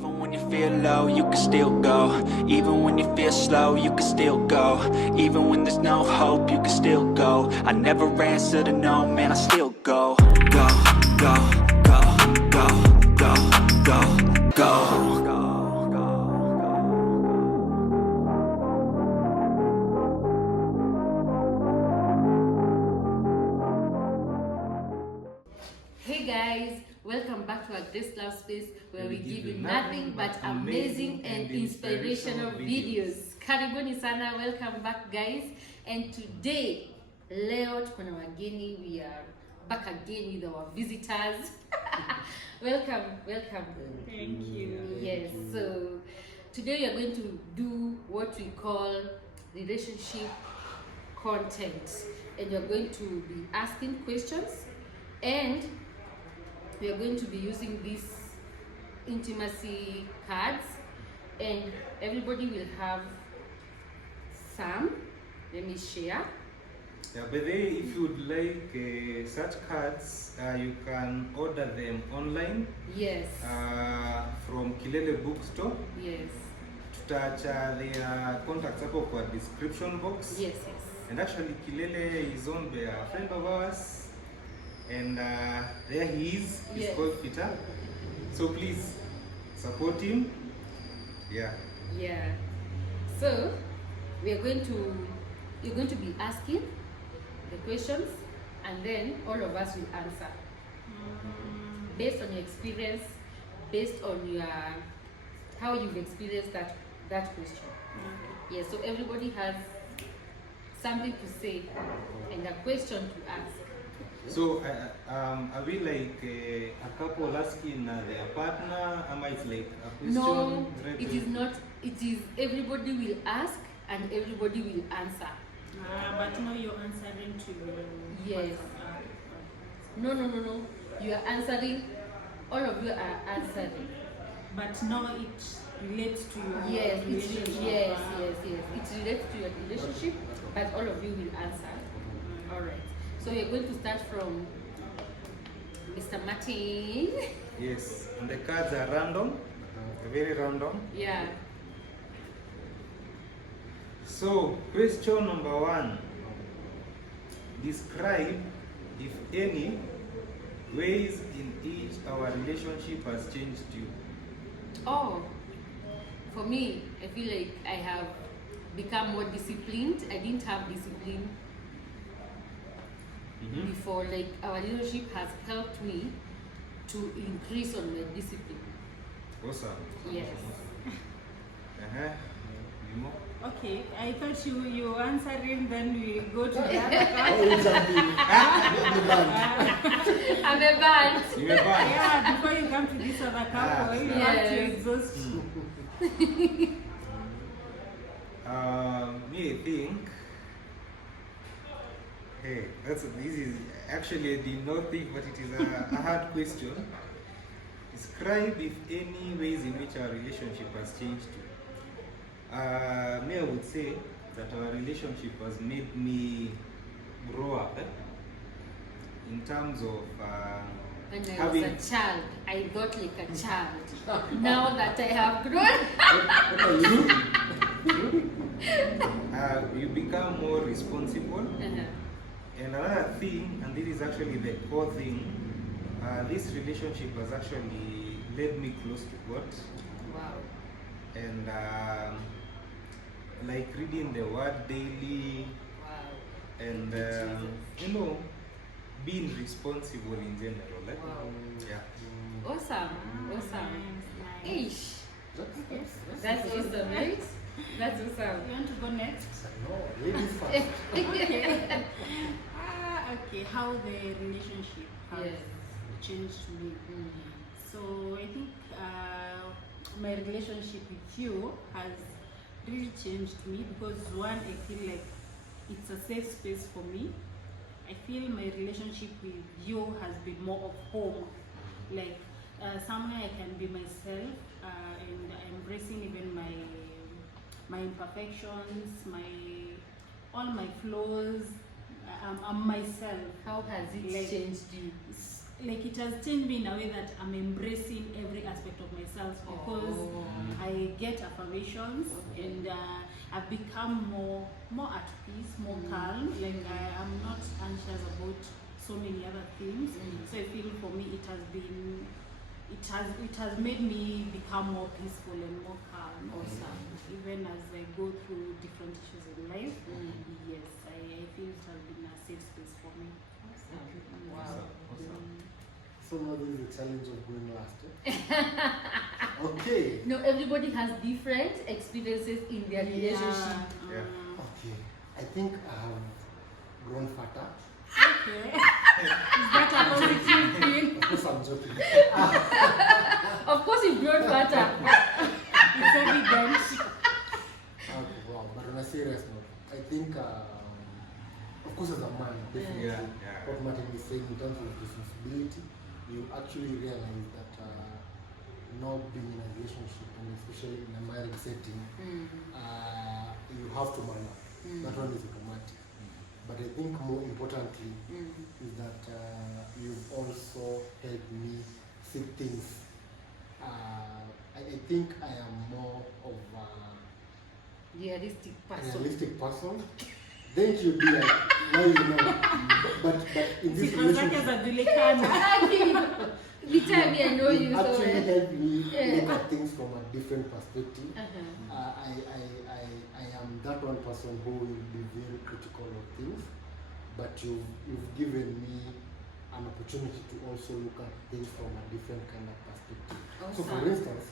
Even when you feel low, you can still go. Even when you feel slow, you can still go. Even when there's no hope, you can still go. I never answer to no, man, I still go. Go, go, go, go, go, go, go. Hey guys, welcome back to our Grace Love Space, where we give you nothing but amazing and inspirational videos. Karibuni sana, welcome back guys. And today, leo tuko na wageni, we are back again with our visitors. welcome. Thank you. Yes, so today we are going to do what we call relationship content, and we are going to be asking questions, and we are going to be using these intimacy cards, and everybody will have some. Let me share. Yeah, but if you would like such cards, you can order them online. Yes. From Kilele Bookstore. Yes. Tutacha their contacts up for description box. Yes. And actually Kilele is owned by a friend of ours. And there he is. He's called Peter. So please support him. Yeah. So you're going to be asking the questions, and then all of us will answer based on your experience, based on your how you've experienced that question. Yeah. So everybody has something to say and a question to ask. So are we like a couple asking their partner? Am I like a question? No, it is not. It is everybody will ask and everybody will answer. But no, you're answering to. Yes. No. You are answering. All of you are answering. But no, it relates to your relationship. Yes. It relates to your relationship, but all of you will answer. All right. So you're going to start from Mr. Martin. Yes, and the cards are random, very random. Yeah. So, question number 1. Describe, if any, ways in which our relationship has changed you. Oh, for me, I feel like I have become more disciplined. I didn't have discipline before. Like, our relationship has helped me to increase on my discipline. Awesome. Yes. Mimo? Okay, I thought you answering, then we go to the other card. I'm a band. You're a band. Yeah, before you come to this other couple, you have to exhaust. Me, I think. Hey, this is actually, I did not think, but it is a hard question. Describe, if any, ways in which our relationship has changed you. Me, I would say that our relationship has made me grow up in terms of When I having. was a child, I thought like a child. Now that I have grown, You become more responsible. And another thing, and this is actually the core thing, this relationship has actually led me close to God. Wow. And like reading the word daily. Wow. And being responsible in general. Wow. Yeah. Awesome. Ish. That's awesome, right? That's awesome. You want to go next? No, ladies first. Okay, how the relationship has changed me. So I think my relationship with you has really changed me, because one, I feel like it's a safe space for me. I feel my relationship with you has been more of home, like somewhere I can be myself and embracing even my imperfections, all my flaws. I'm myself. How has it changed you? like it has changed me in a way that I'm embracing every aspect of myself because I get affirmations and I've become more at peace, more calm. Like I am not anxious about so many other things. So I feel for me it has made me become more peaceful and more calm. Awesome. Even as I go through different issues in life, yes, I feel it has been a safe space for me. Wow. Awesome. So now this is the challenge of going last. Okay. No, everybody has different experiences in their relationship. Yeah. Okay. I think I have grown fatter. Okay. Is that a positive thing? Of course, I'm joking. Of course, you've grown fatter. It's evident. Okay, wow. But on a serious note, I think, of course, as a man, definitely, Yeah. what Martin is saying in terms of responsibility, you actually realize that not being in a relationship, and especially in a marriage setting, you have to manage. That one is automatic. But I think more importantly is that you've also helped me see things. I think I am more of a Realistic person. realistic person. Thank you, dear. Now you know. But in this Because that is relationship, a delicate. The time I know you so actually well. helped me look at things from a different perspective. I am that one person who will be very critical of things, but you've given me an opportunity to also look at things from a different kind of perspective. So for Awesome. instance,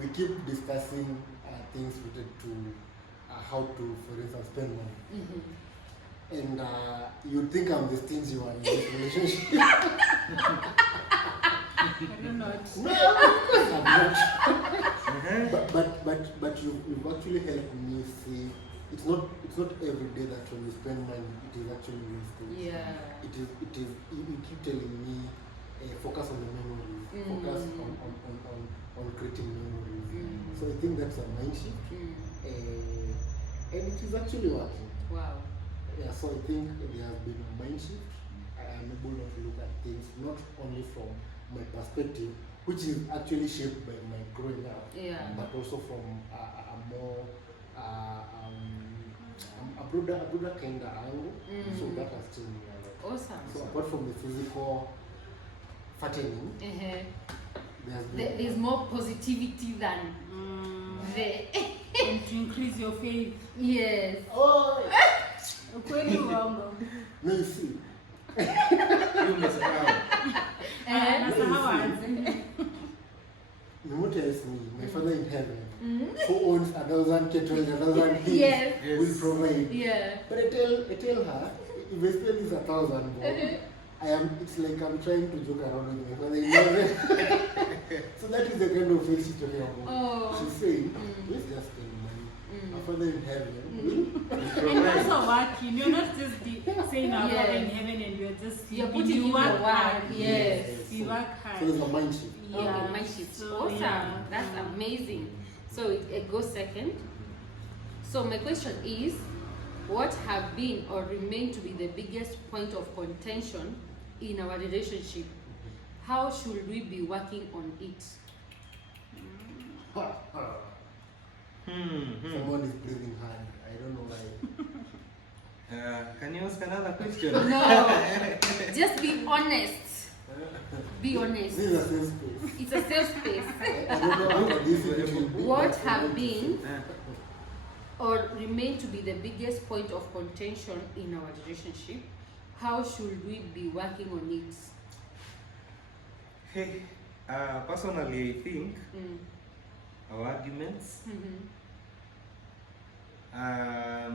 we keep discussing things related to how to, for instance, spend money. And you'd think I'm the stingy one in this relationship. You're not. No, of course I'm not. But you've actually helped me see it's not every day that when you spend money it is actually wasted. Yeah. It is you keep telling me focus on the memories, focus on creating memories. So I think that's a mind shift. And it is actually working. Wow. Yeah, so I think there has been a mind shift. I am able now to look at things not only from my perspective, which is actually shaped by my growing up, but also from a more a broader kind of angle. So that has changed me a lot. Awesome. So apart from the physical fattening, There's more positivity than the And to increase your faith. yes. oh, Ukweli uongo. no, you see, You mess around. Nasahau anze. no one tells me my Father in heaven, who owns 1,000 cattle, 1,000 hills, Yes. will provide. Yeah. But I tell her, if I spend this 1,000 more, it's like I'm trying to joke around with my Father in heaven. So that is the kind of faith she's talking about. Oh. She's saying, let's just spend money. Our Father in heaven And also working. You're not just saying our Father in Yes. heaven and you're just You're sleeping. putting in You your work work. hard. Yes. You work So hard. there's a mind shift. Okay, my shift. So, Awesome. yeah. That's amazing. So it goes second. So my question is, what have been or remain to be the biggest point of contention in our relationship? How should we be working on it? Someone is breathing hard. I don't know why. Can you ask another question? No, just be honest. Be honest. This is a safe space. It's a safe space. I don't know how this will be. What have been or remain to be the biggest point of contention in our relationship? How should we be working on it? Hey, personally, I think our arguments. I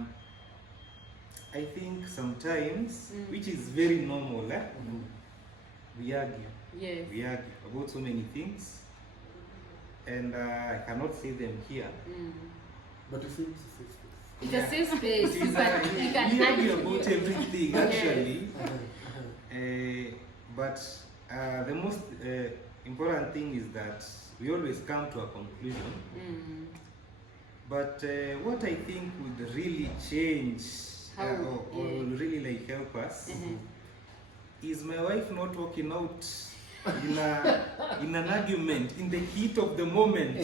think sometimes, which is very normal, we argue. Yes. We argue about so many things, and I cannot say them here. But you see, it's a safe space. It's a safe space. You can We argue argue. about everything, actually. Uh-huh. But the most important thing is that we always come to a conclusion. But what I think would really change or yeah. will really like help us is my wife not walking out in an argument in the heat of the moment?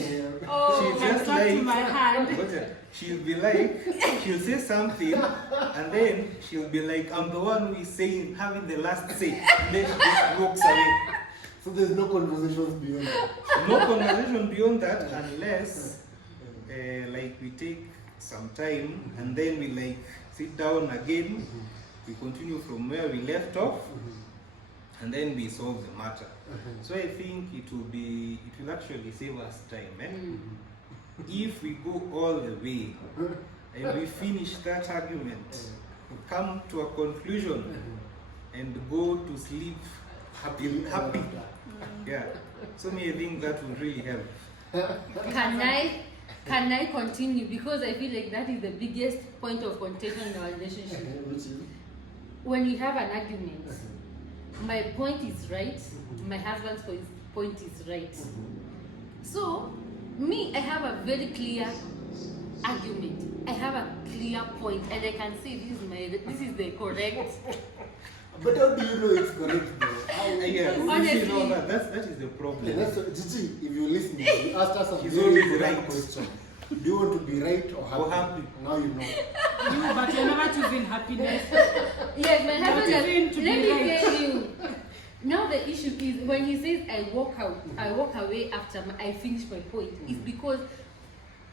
Oh, She's just got to like, my hand. she'll be like, she'll say something, and then she'll be like, I'm the one who is saying, having the last say, and then she just walks away. So there's no conversations beyond that. No conversation beyond that, unless like we take some time and then we like sit down again, we continue from where we left off, and then we solve the matter. So I think it will actually save us time, if we go all the way and we finish that argument, come to a conclusion, and go to sleep happy. Yeah. So I think that would really help. Can I continue? Because I feel like that is the biggest point of contention in our relationship. Which is? When we have an argument, my point is right, my husband's point is right. So, me, I have a very clear argument. I have a clear point, and I can say this is the correct. But how do you know it's correct though? Honestly, no, that is the problem. Yeah, that's what, Gigi, if you're listening, you asked us a He's very always important right. question. Do you want to be right or happy? Or happy. Now you know. But you're never choosing happiness. Yes, my husband Not even has, to let be me right. tell you. Now the issue is when he says I walk away after I finish my point. It's because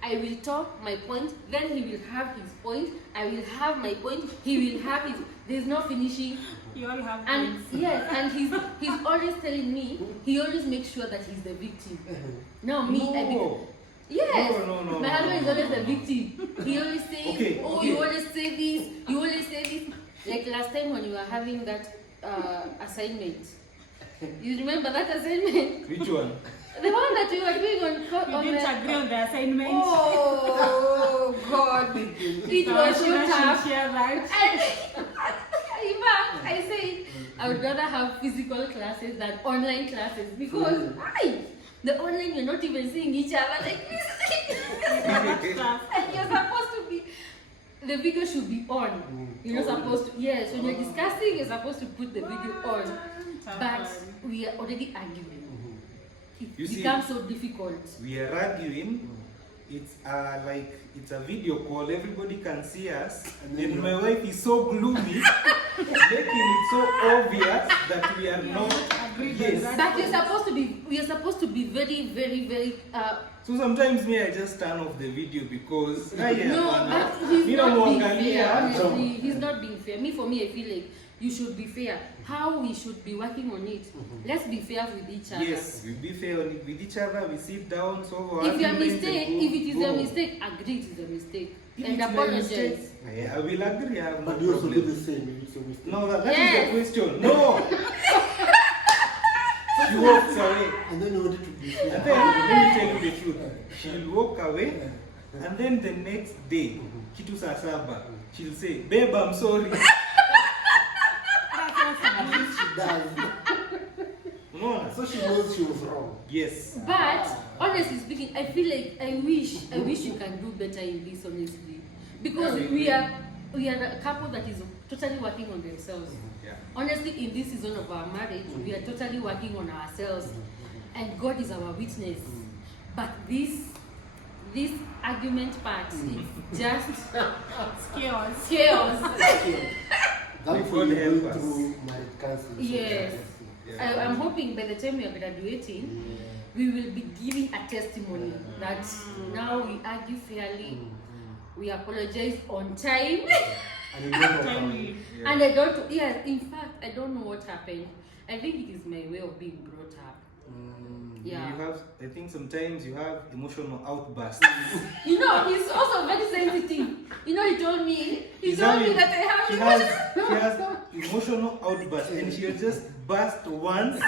I will talk my point, then he will have his point, I will have my point, he will have his. There's no finishing. You all have And points. yes, and he's always telling me, he always makes sure that he's the victim. Now me, No. yes. No, my husband is always the victim. He always says, Okay, oh, okay. you always say this, you always say this. Like last time when you were having that assignment. You remember that assignment? Which one? The one that we were doing on You didn't agree on the assignment. Oh God. It was so She tough. share that. In fact, I say I would rather have physical classes than online classes because the online you're not even seeing each other like this. That's tough. And you're supposed to be, the video should be on. You're not supposed to, yes, when you're discussing, you're supposed to put the video on. But we are already arguing. It becomes so difficult. We are arguing. It's like it's a video call. Everybody can see us, and my wife is so gloomy, making it so obvious that we are not. Yes. But we are supposed to be very, very, very. So sometimes I just turn off the video because No, but he's not being fair. Honestly, he's not being fair. For me, I feel like you should be fair. How we should be working on it. Let's be fair with each other. Yes, we be fair with each other. We sit down, solve If it is a mistake, agree it is a mistake and apologize. I will agree. I have no But you also do problem. the same if it's a mistake. No, that Yes. is the question. No. She walks away. And then you want it to be fair. And then, let me tell you the truth. She'll walk away, and then the next day, kitu saa saba, she'll say, babe, I'm sorry. At least she does. No, So she knows she was wrong. yes. But honestly speaking, I feel like I wish you can do better in this, honestly, because we are a couple that is totally working on themselves. Yeah. Honestly, in this season of our marriage, we are totally working on ourselves, and God is our witness. But this argument part is just Chaos. chaos. Thankfully, God help going us. through marriage counseling. Yes. Yeah. I'm hoping by the time we are graduating, we will be giving a testimony that now we argue fairly, we apologize on time, And you don't know how. Timely. and I don't. Yeah, in fact, I don't know what happened. I think it is my way of being brought up. Yeah. I think sometimes you have emotional outbursts. You know, he's also very sensitive. You know, he told me that I have She has emotional outbursts, and she'll just burst once,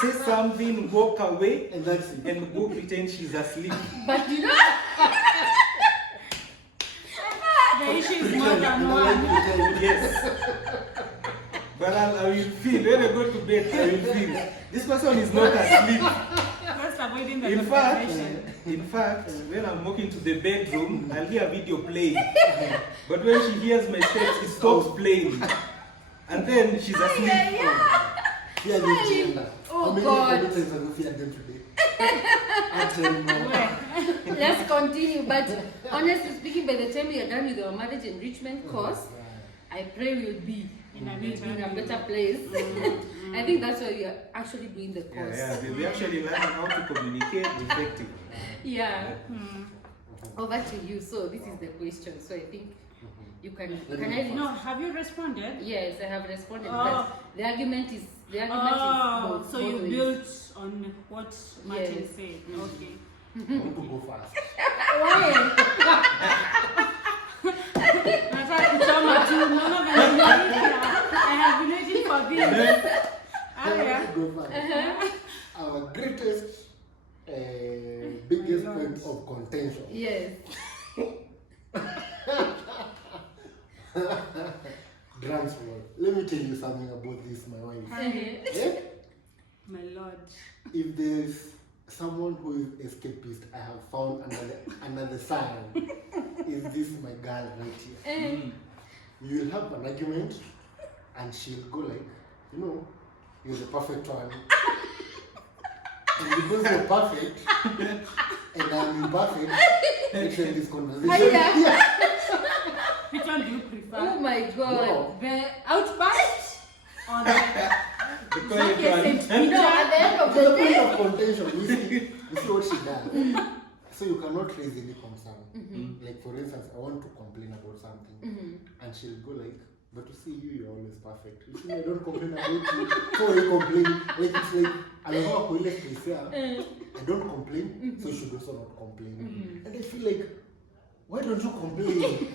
say something, walk away, And that's it. and go pretend she's asleep. But you know, The issue is more than one. Yes. But I will feel, when I go to bed, I will feel, this person is not asleep. Just avoiding the In fact, conversation. when I'm walking to the bedroom, I'll hear a video playing. But when she hears my steps, it stops playing. And then she's asleep. Fear this gender. Oh, How many God. times have you feared them today? I tell you more. Let's continue. But honestly speaking, by the time we are done with our marriage enrichment course, I pray we'll be in a better place. I think that's why we are actually doing the course. We actually learn how to communicate effectively. Yeah. Over to you. So this is the question. So I think you can I? No, have you responded? Yes, I have responded. But the argument is both. So you ways. built on what Martin said. Okay. I want to go fast. Why? I have been waiting for this. I want to go fast. Our greatest, biggest point of contention. Yes. Transfer. Let me tell you something about this, my wife. Eh? My Lord. If there's someone who is escapist, I have found under the sun, is this my girl right here. You will have an argument, and she'll go like, you're the perfect one. And because you're perfect, and I'm imperfect, let's end this conversation. Which one do you prefer? Oh my God. No. The outburst or the No, at the end of The the point day. of contention, you see what she does. So you cannot raise any concern. Like for instance, I want to complain about something, and she'll go like, "But you see, you're always perfect. You see, I don't complain about you. So you complain. Like it's like I don't complain, so you should also not complain. And I feel like, why don't you complain?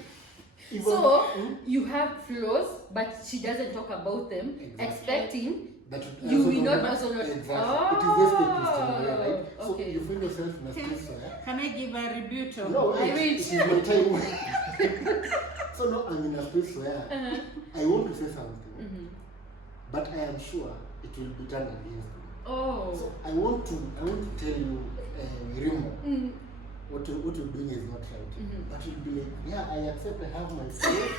So you have flaws, but she doesn't talk about them, expecting that you will not also not. Exactly. It is escapist in a way, right? So Okay. you find yourself in a space where Can I give a rebuttal? no, I it is my time. So now I'm in a space where I want to say something, but I am sure it will be turned against me. Oh. So I want to tell you, Rimo, what you're doing is not right. But you'll be like, yeah, I accept I have my faith,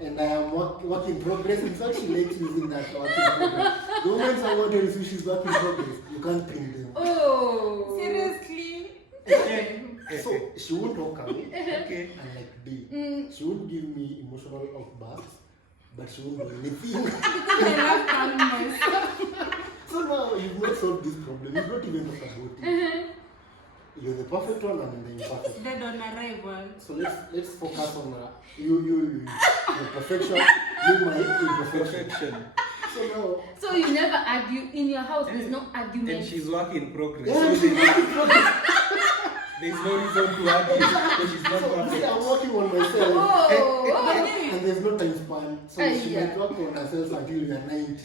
and I am work in progress. In fact, she likes using that work in progress. The moment someone tells you she's work in progress, you can't pin them. Oh. Seriously? So she won't walk away, Okay. and like D, she won't give me emotional outbursts, but she won't do anything. Because I love calmness. So now you've not solved this problem. You've not even talked about it. You're the perfect one, and I'm the imperfect. Dead on arrival. So let's focus on your perfection, me my imperfection. Perfection. So now, So you never argue in your house. There's no argument. And she's work in progress. yeah, So there's no reason to argue because she's not so you see, perfect. I'm working on myself, Oh. and there's no time span. So she Yeah. might work on herself until we are 90.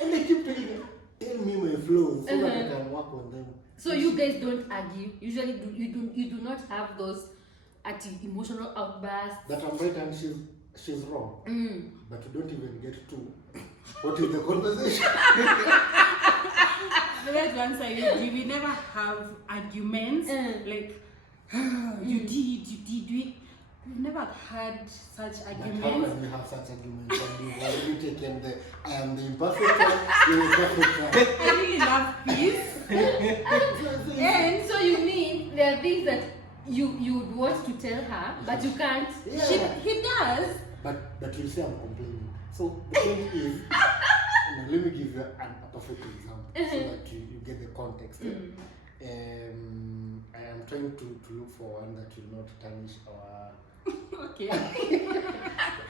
And they keep telling me, tell me my flaws so that I can work on them. So you guys don't argue. Usually, you do not have those emotional outbursts. That I'm right and she's wrong. But we don't even get to what is the conversation. Let's answer you. We never have arguments like you did. We've never had such But how arguments. can we have such arguments and we've already taken I am the imperfect one, you're the perfect one. I really love peace. And so you mean there are things that you would want to tell her, but you can't. Yeah. He does. But you'll say I'm complaining. So the point is, let me give you a perfect example so that you get the context. I am trying to look for one that will not tarnish our. Okay.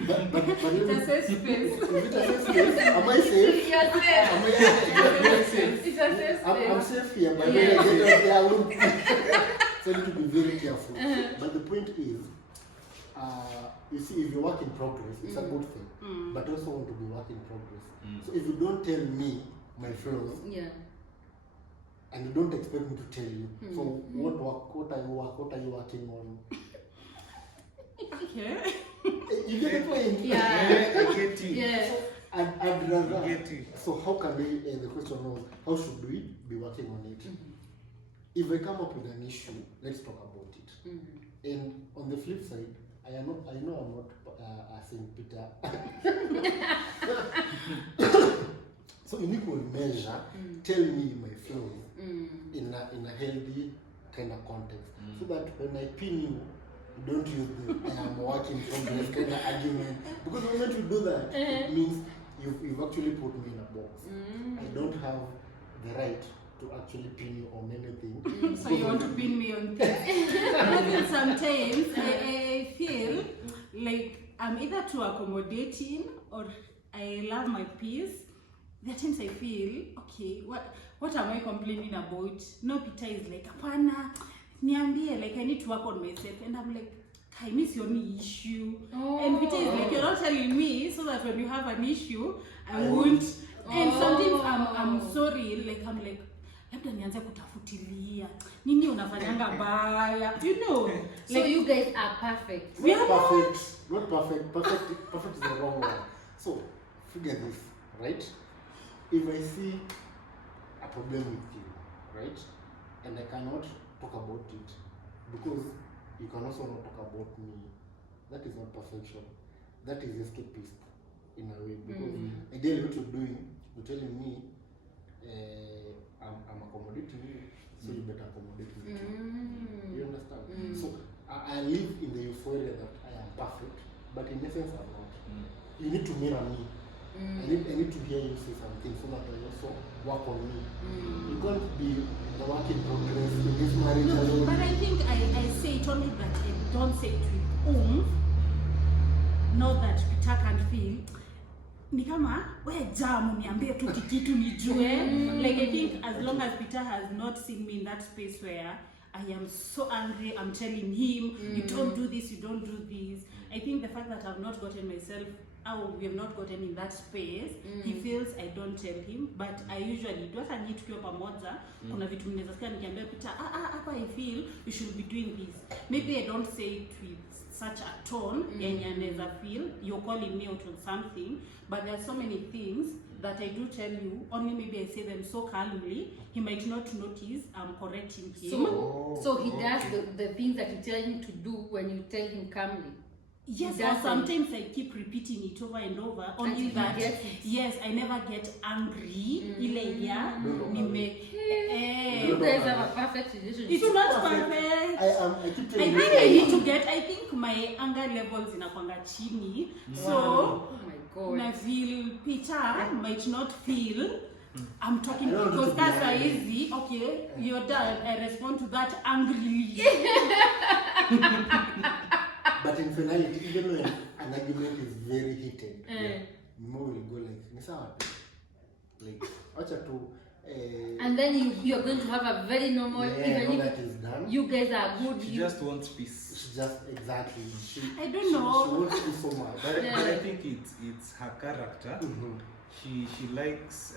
But let me. It's a safe space. Is it a safe space? Am I safe? You're safe. Am I safe? It's a safe I'm space. safe here, but when I get out there, I won't. So I need to be very careful. But the point is, you see, if you work in progress, it's a good thing. But also want to be work in progress. So if you don't tell me my flaws, Yeah. and you don't expect me to tell you, so what are you working on? Okay. You get the point? Yeah. I get you. Yeah. I'd rather. Get it. So how can we? The question was, how should we be working on it? If I come up with an issue, let's talk about it. And on the flip side, I know I'm not Saint Peter. So in equal measure, tell me my flaws in a healthy kind of context, so that when I pin you, you don't use the I am working from this kind of argument, because when you do that, it means you've actually put me in a box. I don't have the right to actually pin you on anything. So you want to pin me on things? I think sometimes I feel like I'm either too accommodating or I love my peace. There are times I feel, okay, what am I complaining about? No, Peter is like, apana, niambie, like I need to work on myself. And I'm like, I miss your issue. And Peter is like, you're not telling me so that when you have an issue, I won't. And sometimes I'm sorry, like I'm like, labda nianze kutafutilia nini unafanyanga baya, you know. So Like, you guys are perfect. we are Not perfect. Perfect is the wrong one. So figure this, right? If I see a problem with you, right, and I cannot talk about it because you can also not talk about me, that is not perfection. That is escapist in a way, because ideally what you're doing, you're telling me I'm accommodating you, so you better accommodate me too. You understand? So I live in the euphoria that I am perfect, but in essence I'm not. You need to mirror me. I need to hear you say something so that I also work on me. You can't be the work in progress in this marriage alone. But I think I say it only that I don't say it with not that Peter can feel. Ni kama we jamu niambie tu kitu nijue. Like I think as long as Peter has not seen me in that space where I am so angry, I'm telling him, you don't do this, you don't do this. I think the fact that I've not gotten myself, we have not gotten in that space, he feels I don't tell him, but I usually do. Hata nyinyi tukiwa pamoja, kuna vitu mnaweza sikia nikiambia Peter, hapa I feel you should be doing this. Maybe I don't say it with such a tone, yenye anaweza feel you're calling me out on something, but there are so many things that I do tell you, only maybe I say them so calmly, he might not notice I'm correcting him. So he does the things that you tell him to do when you tell him calmly. Yes, or sometimes I keep repeating it over and over, only that, yes, I never get angry. You guys have a perfect relationship. It's not perfect. I keep telling you. I think my anger levels inakwanga chini. So, oh my God. I feel Peter might not feel I'm talking because that's easy. Okay, you're done. I respond to that angrily. But in finality, even when an argument is very heated, Mimo will go like, Nisawa, like, acha tu. And then you're going to have a very normal, even if that is done. You guys are good. She just wants peace. She just exactly. I don't know. She wants to so much. But I think it's her character. She likes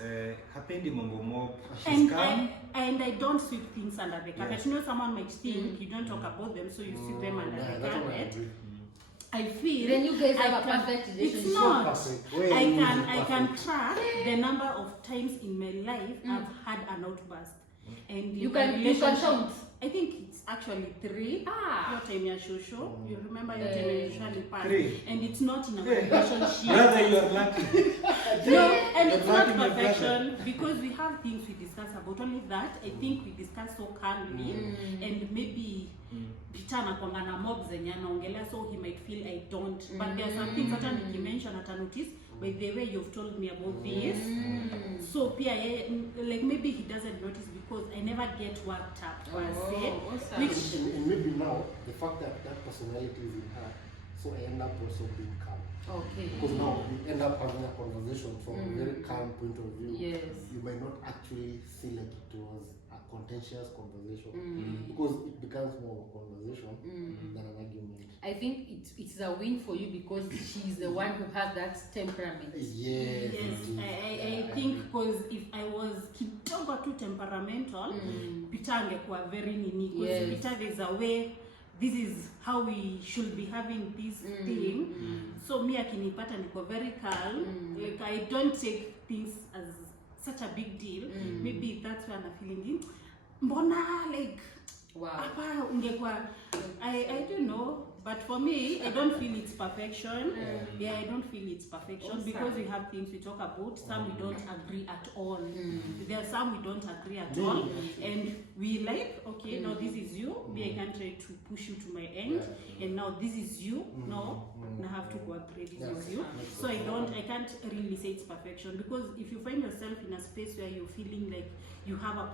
hapendi mambo mob. She's calm. And I don't sweep things under the carpet. You know, someone might think you don't talk about them, so you sweep them under the carpet. I feel then you guys have a perfect relationship. It's not. I can track the number of times in my life I've had an outburst. And you can count. I think it's actually 3. Your time ya shosho. You remember your generation past. 3. And it's not in a relationship. Brother, you're lucky. No, and it's not perfection because we have things we discuss about. Only that I think we discuss so calmly and maybe Peter anakuanga na mob zenye anaongelea, so he might feel I don't. But there are some things that I mention at a notice by the way you've told me about this. So Pia, like maybe he doesn't notice because I never get worked up per se. Awesome. And maybe now the fact that that personality is in her, so I end up also being calm. Okay. Because now we end up having a conversation from a very calm point of view. Yes. You might not actually feel like it was a contentious conversation because it becomes more of a conversation than an argument. I think it's a win for you because she's the one who has that temperament. Yes. I think because if I was kidogo too temperamental, Peter angekuwa very nini. Because Peter, there's a way. This is how we should be having this thing. So me akinipata niko very calm. Like I don't take things as such a big deal. Maybe that's why I'm feeling mbona like wow. Apa ungekuwa I don't know. But for me, I don't feel it's perfection. Yeah, I don't feel it's perfection because we have things we talk about. Some we don't agree at all. There are some we don't agree at all, and we like, okay, now this is you. Me, I can try to push you to my end, and now this is you. No, I have to go agree. This is you. So I can't really say it's perfection, because if you find yourself in a space where you're feeling like you have a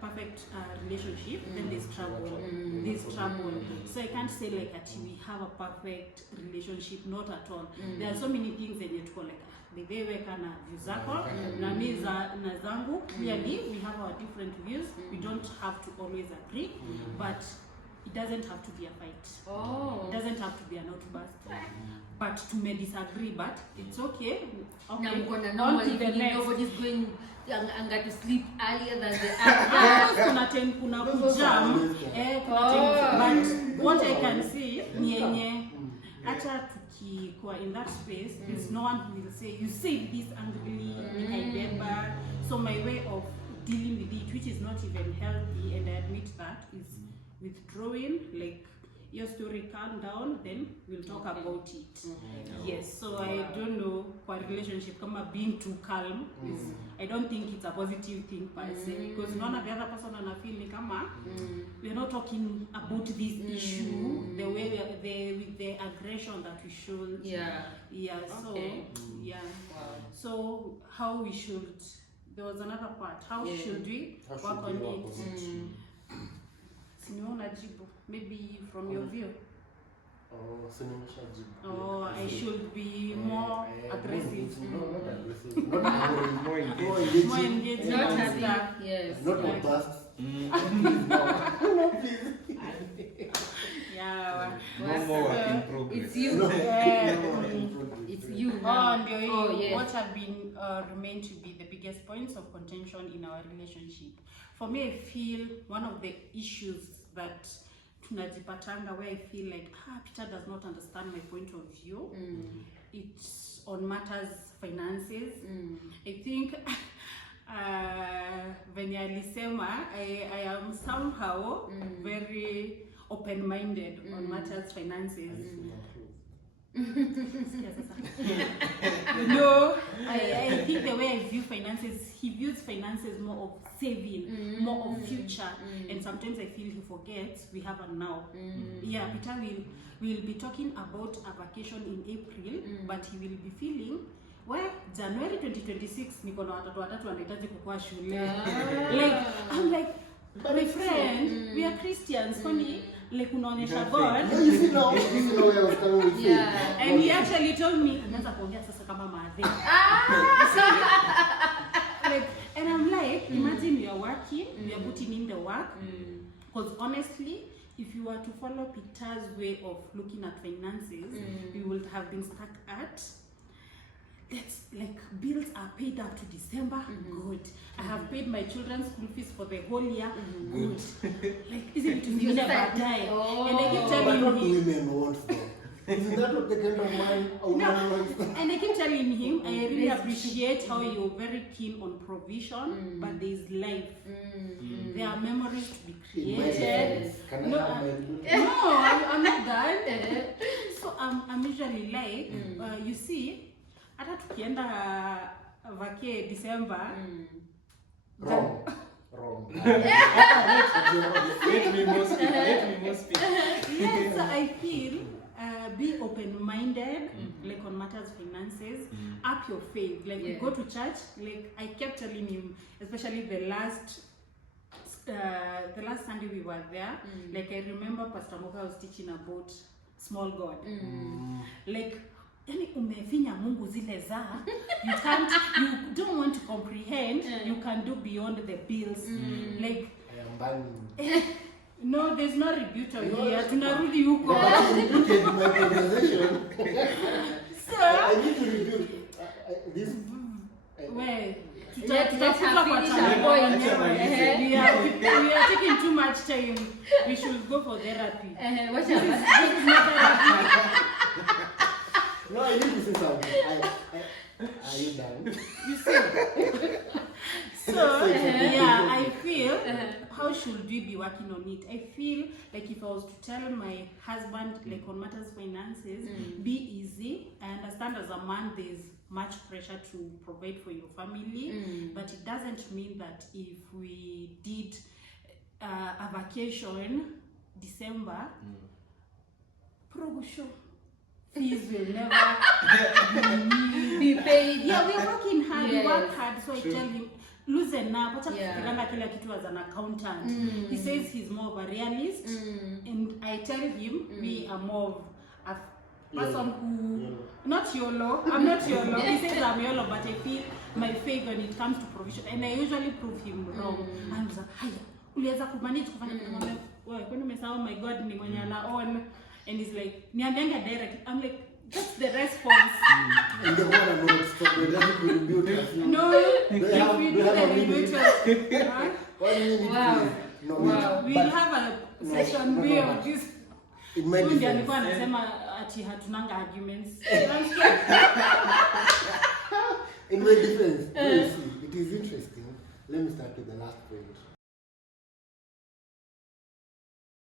perfect relationship, then there's trouble. There's trouble. So I can't say like we have a perfect relationship, not at all. There are so many things that you call like bebeweka na views zako na mimi na zangu. Clearly we have our different views. We don't have to always agree, but it doesn't have to be a fight. It doesn't have to be an outburst. But to may disagree, but it's okay. On to the next. Nobody's going to sleep earlier than the other. But what I can see, acha tukikuwa in that space, there's no one who will say, you say this angrily, I remember. So my way of dealing with it, which is not even healthy, and I admit that, is withdrawing, like, your story, calm down, then we'll talk about it. Yes, so I don't know what relationship being too calm is. I don't think it's a positive thing per se, because none of the other person on a feeling we're not talking about this issue the way with the aggression that we should. So how we should, there was another part, how should we work on it? Maybe from your view. I should be more aggressive. Not aggressive. More engaging. More engaging. Not stuff. Yes. Not like bust. Yeah. No more work in progress. It's you. It's you now. Yes. What have been remained to be the biggest points of contention in our relationship? For me, I feel one of the issues that tunajipatanga, where I feel like Peter does not understand my point of view. It's on matters finances. I think when I am somehow very open-minded on matters finances. No, I think the way I view finances, he views finances more of saving, more of future, and sometimes I feel he forgets we have a now. Yeah, Peter will be talking about a vacation in April, but he will be feeling, well, January 2026 niko na watoto watatu wanahitaji kukua shule. Like, I'm like, my friend, we are Christians, funny. Like unaonyesha God. You see now where I was coming with you. And he actually told me, anaanza kuongea sasa kama maadhi. Like, and I'm like, imagine you are working, you are putting in the work. Because honestly, if you were to follow Peter's way of looking at finances, we would have been stuck at, it's like bills are paid up to December, good. I have paid my children's school fees for the whole year, good. Like, isn't it you never die? And I keep telling what him, women want though? Isn't that what the kind of mind a woman wants? And I keep telling him, I really appreciate how you're very keen on provision, but there is life. There are memories to be created. Can I have my No, I'm not done. So I'm usually like, you see, hata tukienda vacay December. Wrong. Let me more speak. Yes, so I feel be open-minded, like on matters finances, up your faith. Like we go to church, like I kept telling him, especially the last Sunday we were there, like I remember Pastor Moka was teaching about small God. Like, yani umefinya Mungu zile za, you don't want to comprehend, you can do beyond the bills. Like, I am banning. no, there's no rebuttal here. Tunarudi huko. I rebuke my conversation. So, I need to rebuke this. where? Let her finish her point. We are taking too much time. We should go for therapy. What This is not therapy. No, I need to say something. Are you done? You see? So, yeah, I feel, how should we be working on it? I feel like if I was to tell my husband, like on matters finances, be easy. I understand as a man there's much pressure to provide for your family, but it doesn't mean that if we did a vacation December, fees will never Be paid. Yeah, we're working hard, we Yes. work hard, so I True. tell him, loosen up, wacha Yeah. kufikiranga kila kitu as an accountant. He says he's more of a realist, and I tell him we are more of a person who, YOLO. not YOLO, I'm not YOLO, he says I'm YOLO, but I feel my faith when it comes to provision, and I usually prove him wrong. I'm like, haya, uliweza kumanage kufanya kitu kama wewe, kwani umesahau my God ni mwenye anaona, and he's like, niambianga direct, I'm like, that's the response. And the one I'm not stop. Let me rebuild it. No, Do you if have- we do do you have the a minute? individual, huh? Why do you need Wow. to? No, Wow. We'll but have a No, session no, B no, of but this. in my Huyu ndiye alikuwa defense, anasema ati hatunanga arguments. in my defense, you see, it is interesting. Let me start with the last point.